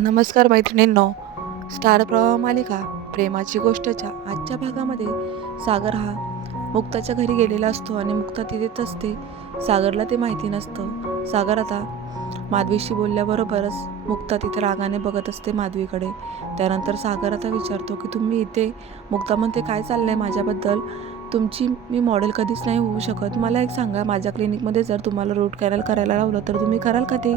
नमस्कार मैत्रिणींनो. स्टार प्रवाह मालिका प्रेमाची गोष्टच्या आजच्या भागामध्ये सागर हा मुक्ताच्या घरी गेलेला असतो आणि मुक्ता तिथेच असते. सागरला ते माहिती नसतं. सागर आता माधवीशी बोलल्याबरोबरच मुक्ता तिथे रागाने बघत असते माधवीकडे. त्यानंतर सागर आता विचारतो की तुम्ही इथे मुक्ता म्हणते काय चाललं आहे माझ्याबद्दल? तुमची मी मॉडेल कधीच नाही होऊ शकत. मला एक सांगा माझ्या क्लिनिकमध्ये जर तुम्हाला रूट कॅनल करायला लावलं तर तुम्ही कराल का ते?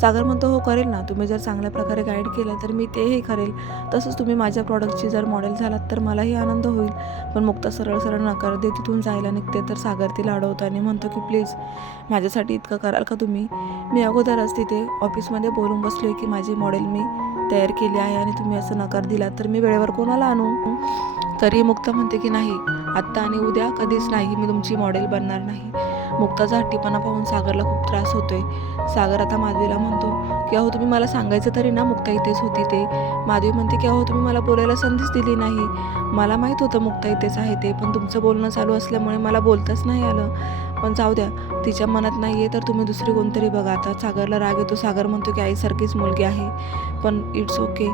सागर म्हणतो हो करेल ना. तुम्ही जर चांगल्या प्रकारे गाईड केलं तर मी तेही करेल. तसंच तुम्ही माझ्या प्रॉडक्टची जर मॉडेल झालात तर मलाही आनंद होईल. पण मुक्ता सरळ सरळ नकार दे तिथून जायला निघते तर सागर तिला अडवतो आणि म्हणतो की प्लीज माझ्यासाठी इतकं कराल का तुम्ही? मी अगोदरच तिथे ऑफिसमध्ये बोलून बसलो की माझी मॉडेल मी तयार केली आहे आणि तुम्ही असं नकार दिला तर मी वेळेवर कोणाला आणू? तरी मुक्ता म्हणते की नाही. आत्ता आणि उद्या कधीच नाही मी तुमची मॉडेल बनणार नाही. मुक्ताचा हट्टीपणा पाहून सागरला खूप त्रास होतोय. सागर आता माधवीला म्हणतो की अहो तुम्ही मला सांगायचं तरी ना मुक्ता इथेच होती ते. माधवी म्हणते की अहो तुम्ही मला बोलायला संधीच दिली नाही. मला माहीत होतं मुक्ता इथेच आहे ते पण तुमचं बोलणं चालू असल्यामुळे मला बोलताच नाही आलं. पण जाऊ द्या तिच्या मनात नाही आहे तर तुम्ही दुसरी कोणतरी बघा. आता सागरला राग येतो सागर म्हणतो की आईसारखीच मुलगी आहे. पण इट्स ओके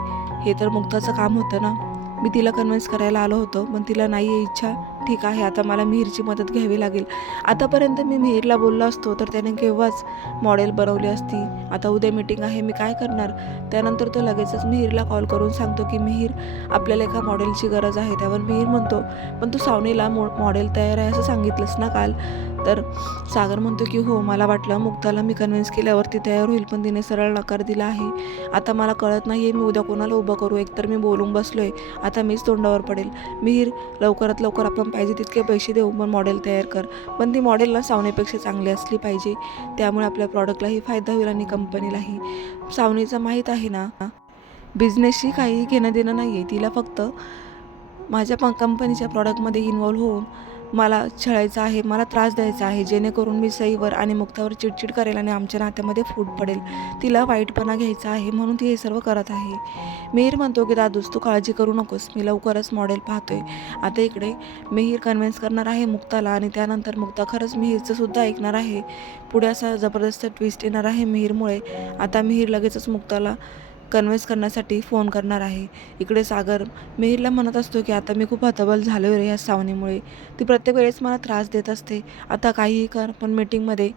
हे तर मुक्ताचं काम होतं ना. मी तिला कन्व्हिन्स करायला आलो होतो पण तिला नाही आहे इच्छा. ठीक आहे आता मला मिहीरची मदत घ्यावी लागेल. आतापर्यंत मी मिहीरला बोललो असतो तर त्याने केव्हाच मॉडेल बनवली असती. आता उद्या मीटिंग आहे मी काय करणार? त्यानंतर तो लगेचच मिहीरला कॉल करून सांगतो की मिहीर आपल्याला एका मॉडेलची गरज आहे. त्यावर मिहीर म्हणतो पण तू सावनीला मो मॉडेल तयार आहे असं सांगितलंस ना काल? तर सागर म्हणतो की हो मला वाटलं मुक्ताला मी कन्व्हिन्स केल्यावर ती तयार होईल पण तिने सरळ नकार दिला आहे. आता मला कळत नाही आहे मी उद्या कोणाला उभं करू? एकतर मी बोलून बसलो आहे आता मीच तोंडावर पडेल. मिहीर लवकरात लवकर आपण पाहिजे तितके पैसे देऊ पण मॉडेल तयार कर. पण ती मॉडेल ना सावनेपेक्षा चांगली असली पाहिजे. त्यामुळे आपल्या प्रॉडक्टलाही फायदा होईल आणि कंपनीलाही सावनीचं माहीत आहे ना? बिझनेसशी काही घेणं देणं नाही आहे तिला फक्त माझ्या प कंपनीच्या प्रॉडक्टमध्ये इन्वॉल्व्ह होऊन मला छळायचं आहे मला त्रास द्यायचा आहे जेणेकरून मी सईवर आणि मुक्तावर चिडचिड करेल आणि आमच्या नात्यामध्ये फूट पडेल. तिला वाईटपणा घ्यायचा आहे म्हणून ती हे सर्व करत आहे. मिहीर म्हणतो की दादूस तू काळजी करू नकोस. मी लवकरच मॉडेल पाहतोय. आता इकडे मिहीर कन्व्हिन्स करणार आहे मुक्ताला आणि त्यानंतर मुक्ता खरंच मिहीरचं सुद्धा ऐकणार आहे. पुढे असा जबरदस्त ट्विस्ट येणार आहे मिहीरमुळे. आता मिहीर लगेचच मुक्ताला कन्व्हिन्स करण्यासाठी फोन करणार आहे. इकडे सागर मिहीरला म्हणत असतो की आता मी खूप हतबल झालो रे या सावनीमुळे. ती प्रत्येक वेळेस मला त्रास देत असते. आता काहीही कर पण मीटिंगमध्ये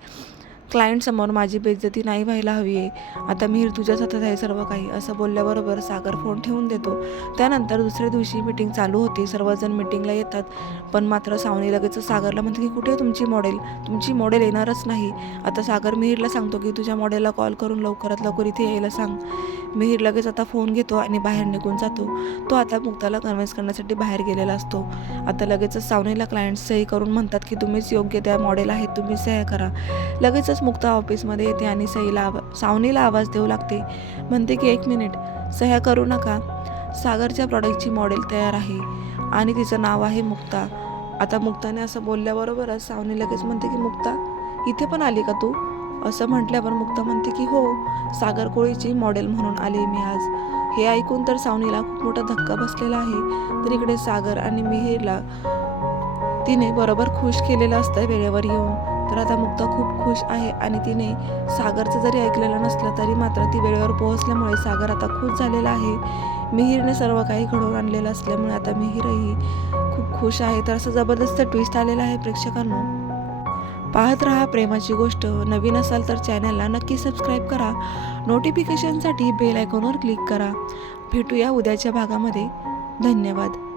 क्लायंटसमोर माझी बेइज्जती नाही व्हायला हवी आहे. आता मिहीर तुझ्याच हातात आहे सर्व काही. असं बोलल्याबरोबर सागर फोन ठेवून देतो. त्यानंतर दुसऱ्या दिवशी मीटिंग चालू होती. सर्वजण मीटिंगला येतात. पण मात्र सावनी लगेच सागरला म्हणते की कुठे आहे तुमची मॉडेल? तुमची मॉडेल येणारच नाही. आता सागर मिहीरला सांगतो की तुझ्या मॉडेलला कॉल करून लवकरात लवकर इथे यायला सांग. मिहीर लगेच आता फोन घेतो आणि बाहेर निघून जातो. तो आता मुक्ताला कन्व्हिन्स करण्यासाठी बाहेर गेलेला असतो. आता लगेचच सावनीला क्लायंट्स सही करून म्हणतात की तुम्हीच योग्य त्या मॉडेल आहेत तुम्ही सह्या करा. लगेचच मुक्ता ऑफिसमध्ये येते आणि सईला आवा सावनीला आवाज देऊ लागते. म्हणते की एक मिनिट सह्या करू नका. सागरच्या प्रॉडक्टची मॉडेल तयार आहे आणि तिचं नाव आहे मुक्ता. आता मुक्ताने असं बोलल्याबरोबरच सावनी लगेच म्हणते की मुक्ता इथे पण आली का तू? असं म्हटल्यावर मुक्ता म्हणते की हो सागर कोळीची मॉडेल म्हणून आले मी आज. हे ऐकून तर सावनीला खूप मोठा धक्का बसलेला आहे. तर इकडे सागर आणि मिहीरला तिने बरोबर खुश केलेलं असतं वेळेवर येऊन. तर आता मुक्ता खूप खुश आहे आणि तिने सागरचं जरी ऐकलेलं नसलं तरी मात्र ती वेळेवर पोहोचल्यामुळे सागर आता खुश झालेला आहे. मिहीरने सर्व काही घडवून आणलेलं असल्यामुळे आता मिहीरही खूप खुश आहे. तर असं जबरदस्त ट्विस्ट आलेलं आहे प्रेक्षकांनो. पाहत रहा प्रेमाची गोष्ट. नवीन असाल तर चॅनलला नक्की सबस्क्राईब करा. नोटिफिकेशनसाठी बेल आयकॉनवर क्लिक करा. भेटूया उद्याच्या भागामध्ये. धन्यवाद.